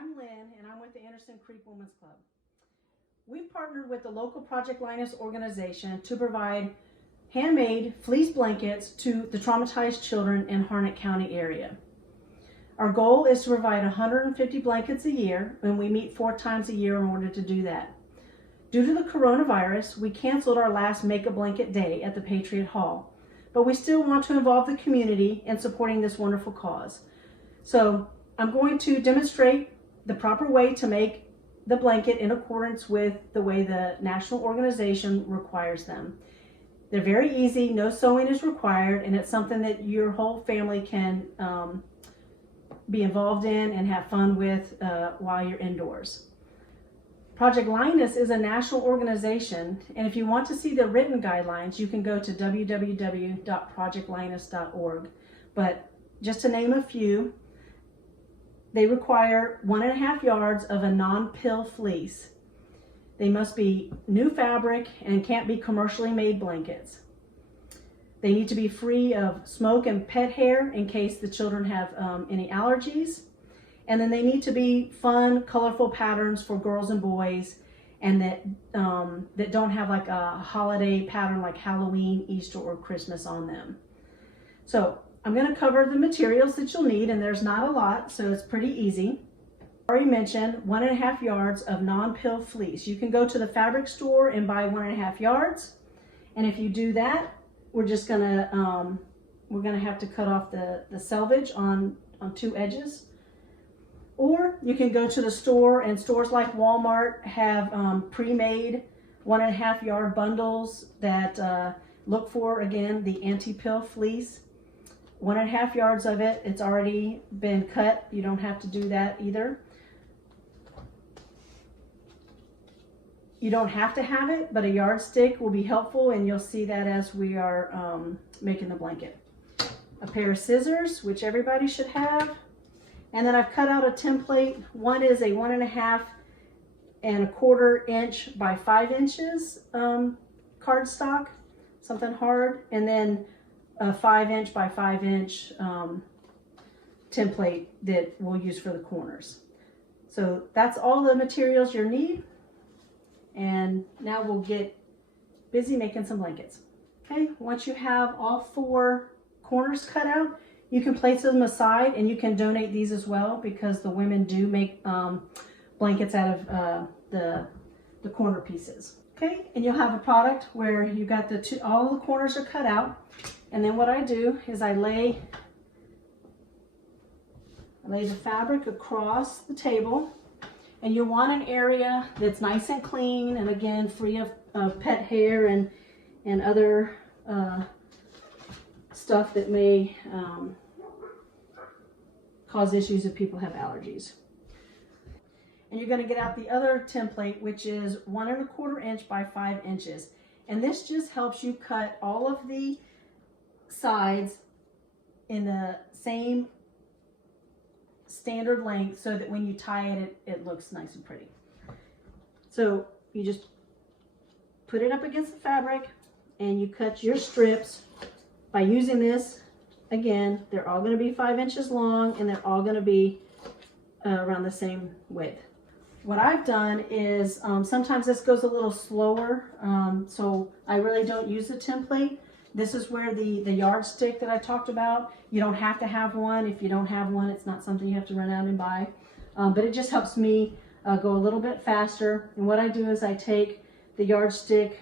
I'm Lynn, and I'm with the Anderson Creek Women's Club. We've partnered with the local Project Linus organization to provide handmade fleece blankets to the traumatized children in Harnett County area. Our goal is to provide 150 blankets a year, and we meet 4 times a year in order to do that. Due to the coronavirus, we canceled our last Make a Blanket Day at the Patriot Hall, but we still want to involve the community in supporting this wonderful cause. So I'm going to demonstrate the proper way to make the blanket in accordance with the way the national organization requires them. They're very easy, no sewing is required, and it's something that your whole family can be involved in and have fun with while you're indoors. Project Linus is a national organization, and if you want to see the written guidelines, you can go to www.projectlinus.org. But just to name a few, they require 1.5 yards of a non-pill fleece. They must be new fabric and can't be commercially made blankets. They need to be free of smoke and pet hair in case the children have any allergies. And then they need to be fun, colorful patterns for girls and boys, and that don't have like a holiday pattern like Halloween, Easter, or Christmas on them. So I'm going to cover the materials that you'll need, and there's not a lot, so it's pretty easy. I already mentioned 1.5 yards of non-pill fleece. You can go to the fabric store and buy 1.5 yards, and if you do that, we're just gonna have to cut off the selvage on 2 edges. Or you can go to the store, and stores like Walmart have pre-made 1.5 yard bundles that look for, again, the anti-pill fleece. 1.5 yards of it, it's already been cut. You don't have to do that either. You don't have to have it, but a yardstick will be helpful, and you'll see that as we are making the blanket. A pair of scissors, which everybody should have. And then I've cut out a template. One is a 1.25 inch by 5 inches cardstock, something hard, and then a 5 inch by 5 inch template that we'll use for the corners. So that's all the materials you'll need. And now we'll get busy making some blankets. Okay, once you have all 4 corners cut out, you can place them aside, and you can donate these as well, because the women do make blankets out of the corner pieces. Okay, and you'll have a product where you got all the corners are cut out, and then what I do is I lay the fabric across the table, and you want an area that's nice and clean, and again free of pet hair and other stuff that may cause issues if people have allergies. And you're going to get out the other template, which is 1.25 inch by 5 inches. And this just helps you cut all of the sides in the same standard length, so that when you tie it, it looks nice and pretty. So you just put it up against the fabric, and you cut your strips by using this. Again, they're all going to be 5 inches long, and they're all going to be around the same width. What I've done is sometimes this goes a little slower, so I really don't use the template. This is where the yardstick that I talked about, you don't have to have one. If you don't have one, it's not something you have to run out and buy. But it just helps me go a little bit faster. And what I do is I take the yardstick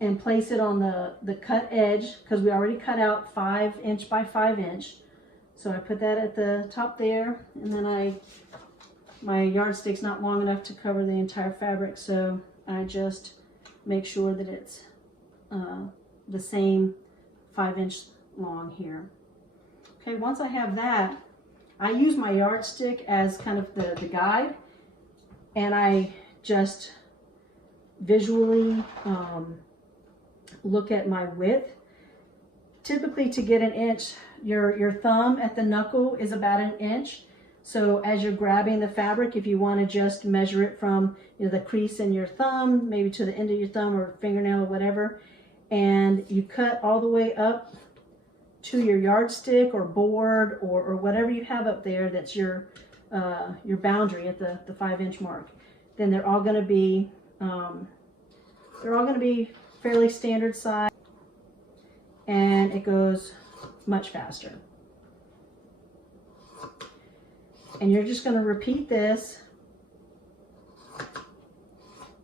and place it on the cut edge, because we already cut out 5 inch by 5 inch. So I put that at the top there, and then my yardstick's not long enough to cover the entire fabric, so I just make sure that it's the same 5 inch long here. Okay, once I have that, I use my yardstick as kind of the guide, and I just visually look at my width. Typically, to get 1 inch, your thumb at the knuckle is about 1 inch. So as you're grabbing the fabric, if you want to just measure it from the crease in your thumb, maybe to the end of your thumb or fingernail or whatever, and you cut all the way up to your yardstick or board or whatever you have up there that's your your boundary at the 5-inch mark, then they're all going to be fairly standard size, and it goes much faster. And you're just going to repeat this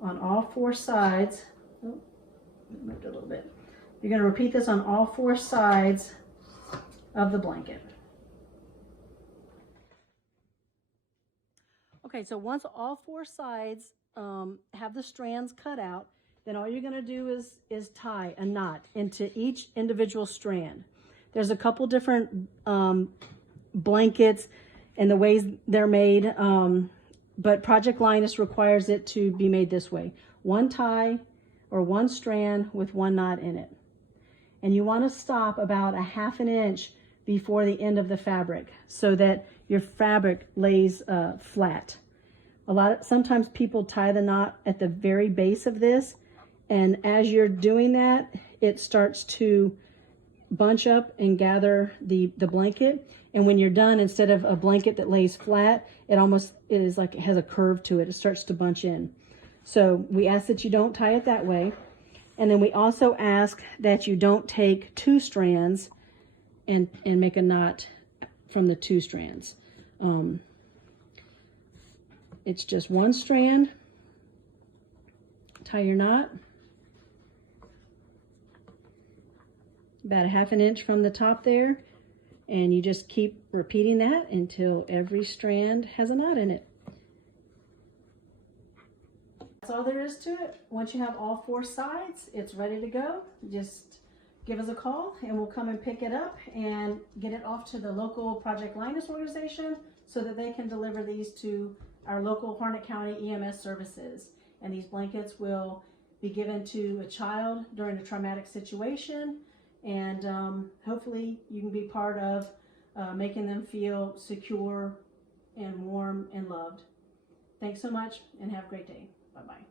on all 4 sides. Oh, moved a little bit. You're going to repeat this on all 4 sides of the blanket. Okay, so once all 4 sides have the strands cut out, then all you're going to do is tie a knot into each individual strand. There's a couple different blankets and the ways they're made, but Project Linus requires it to be made this way: 1 tie or 1 strand with 1 knot in it. And you want to stop about a 1/2 inch before the end of the fabric so that your fabric lays flat. Sometimes people tie the knot at the very base of this, and as you're doing that, it starts to bunch up and gather the blanket. And when you're done, instead of a blanket that lays flat, it is like it has a curve to it. It starts to bunch in. So we ask that you don't tie it that way. And then we also ask that you don't take 2 strands and make a knot from the 2 strands. It's just 1 strand. Tie your knot about a 1/2 inch from the top there, and you just keep repeating that until every strand has a knot in it. That's all there is to it. Once you have all 4 sides, it's ready to go. Just give us a call and we'll come and pick it up and get it off to the local Project Linus organization so that they can deliver these to our local Harnett County EMS services. And these blankets will be given to a child during a traumatic situation, and hopefully you can be part of making them feel secure and warm and loved. Thanks so much and have a great day. Bye-bye.